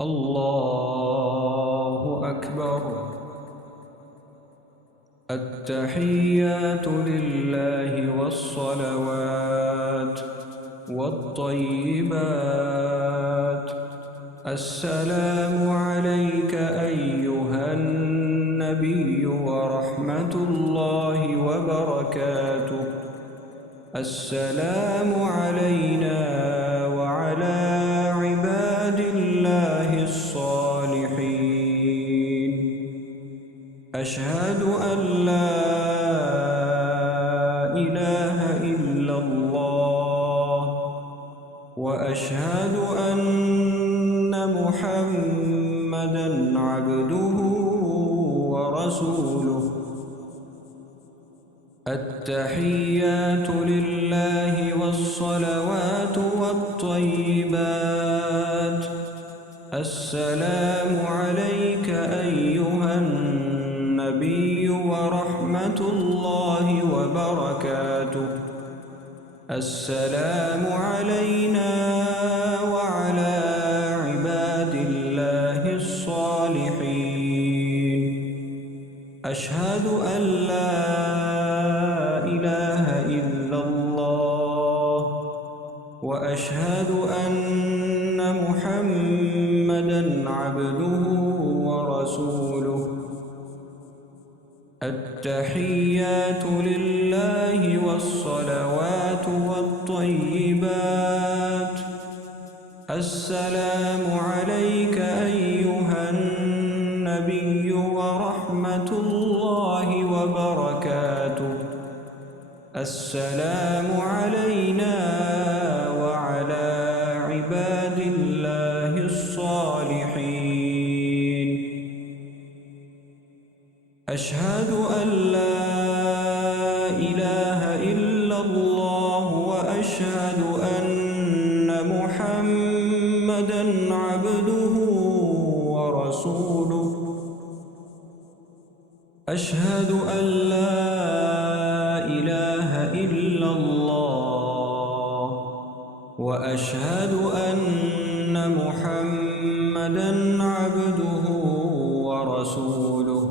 الله أكبر. التحيات لله والصلوات والطيبات. السلام عليك أيها النبي ورحمة الله وبركاته. السلام علينا وعلى عباد الله الصالحين. أشهد أن لا إله إلا الله وأشهد أن محمدًا عبده ورسوله. التحيات لله والصلوات والطيبات. السلام عليك أيها النبي ورحمة الله وبركاته. السلام علينا وعلى عباد الله الصالحين. أشهد أن لا إله إلا الله وأشهد أن محمدًا عبده ورسوله. التحيات لله والصلوات والطيبات. السلام عليك أيها النبي ورحمة الله وبركاته. السلام علينا وعلى عباد الله الصالحين. أشهد أن لا إله إلا الله وأشهد أن محمدًا عبده ورسوله. أشهد أن لا إله إلا الله وأشهد أن محمدًا عبده ورسوله.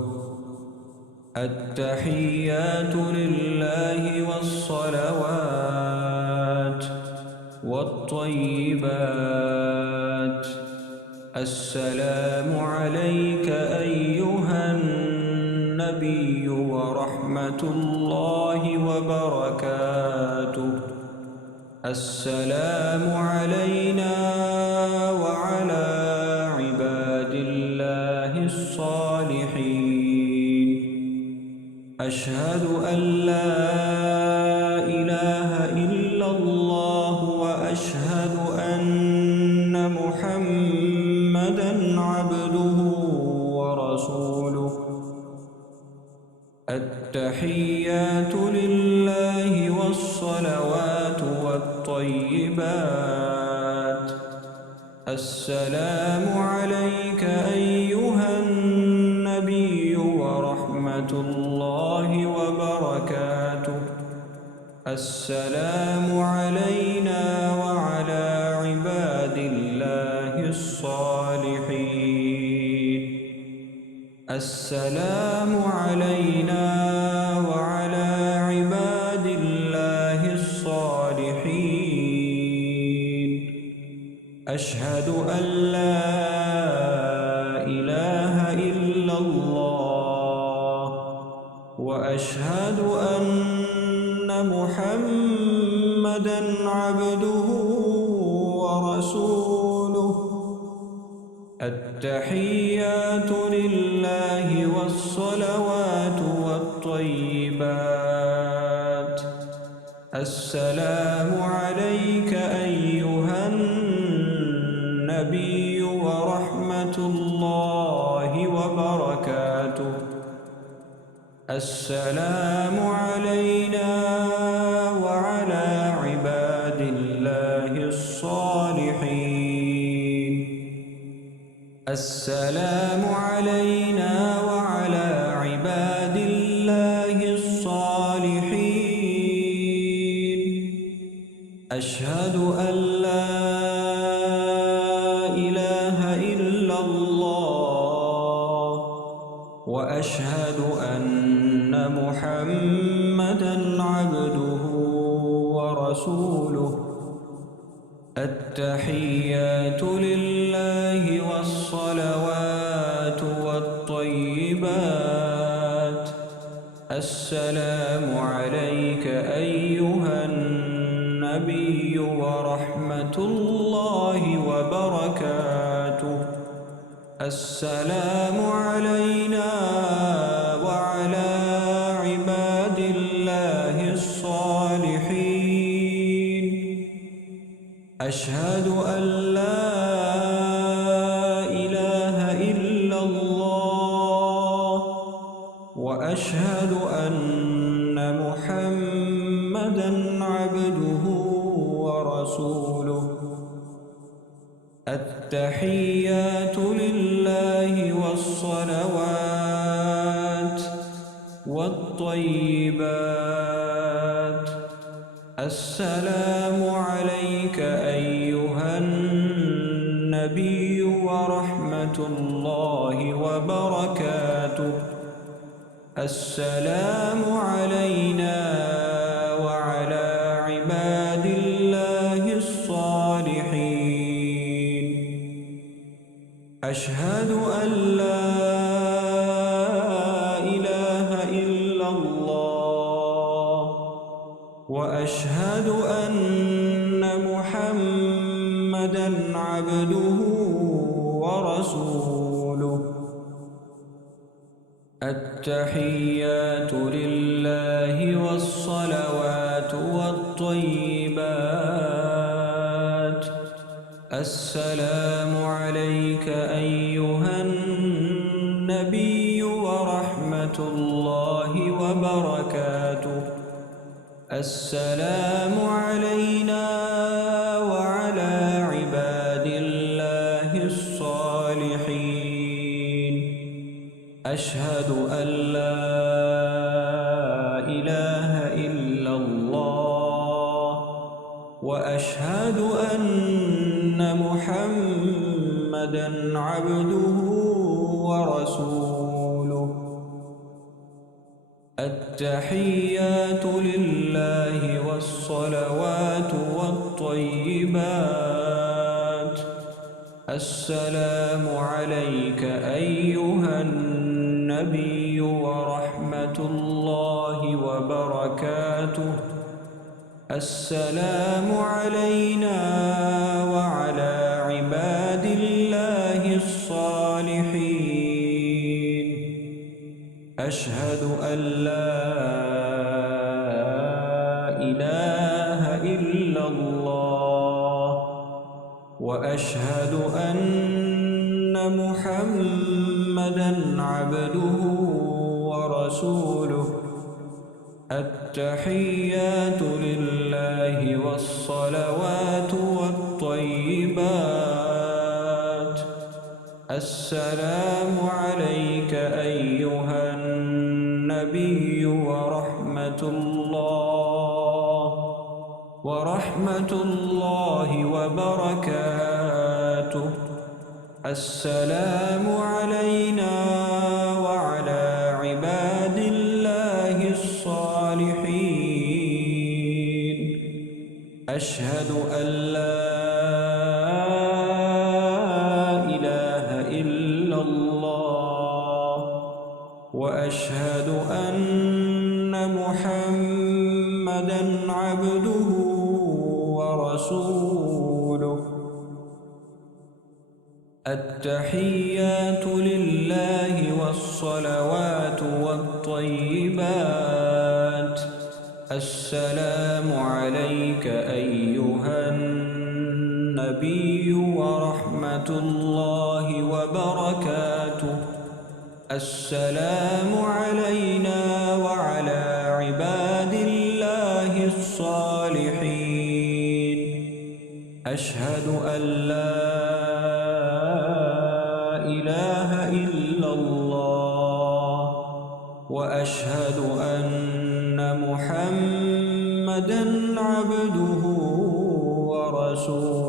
التحيات لله والصلوات والطيبات. السلام عليك أيها النبي ورحمة الله وبركاته. السلام علينا وعلى عباد الله الصالحين. أشهد أن لا إله إلا الله وأشهد أن محمدًا عبده ورسوله. التحيات لله والصلوات والطيبات. السلام عليك أيها النبي ورحمة الله وبركاته. السلام علينا وعلى عباد الله الصالحين. السلام علينا وعلى عباد الله الصالحين. أشهد أن لا إله إلا الله وأشهد أن محمدًا عبده ورسوله. التحيات لله والصلوات والطيبات. السلام عليك أيها النبي ورحمة الله وبركاته. السلام علينا وعلى عباد الله الصالحين. السلام علينا وعلى عباد الله الصالحين. أشهد أن لا إله إلا إلا الله وأشهد أن محمدًا عبده ورسوله. التحيات لله والصلوات والطيبات. السلام عليك أيها النبي ورحمة الله وبركاته. السلام علينا وعلى عباد الله الصالحين. أشهد أن لا إله إلا الله وأشهد أن محمدًا عبده ورسوله. التحيات لله والصلوات والطيبات. السلام عليك أيها النبي ورحمة الله وبركاته. السلام علينا وعلى عباد الله الصالحين. أشهد أن لا إله إلا الله وأشهد أن محمدًا عبده ورسوله. التحيات لله والصلوات والطيبات. السلام عليك أيها النبي ورحمة الله وبركاته. السلام علينا وعلى عباد الله الصالحين. أشهد أن لا إله إلا الله وأشهد أن محمدًا عبده ورسوله. التحيات لله والصلوات والطيبات. السلام عليك أيها النبي ورحمة الله وبركاته. السلام علينا وعلى عباد الله الصالحين. أشهد أن لا إله إلا الله وأشهد أن محمدًا عبده ورسوله. التحيات لله والصلوات والطيبات. السلام عليك أيها النبي ورحمة الله وبركاته. السلام علينا وعلى عباد الله الصالحين. أشهد أن لا إله إلا الله وأشهد أن محمدًا عبده ورسوله. التحيات لله والصلوات والطيبات. السلام عليك أيها النبي ورحمة الله وبركاته. السلام علينا وعلى عباد الله الصالحين. أشهد أن لا إله إلا الله وأشهد أن محمدًا عبده ورسوله.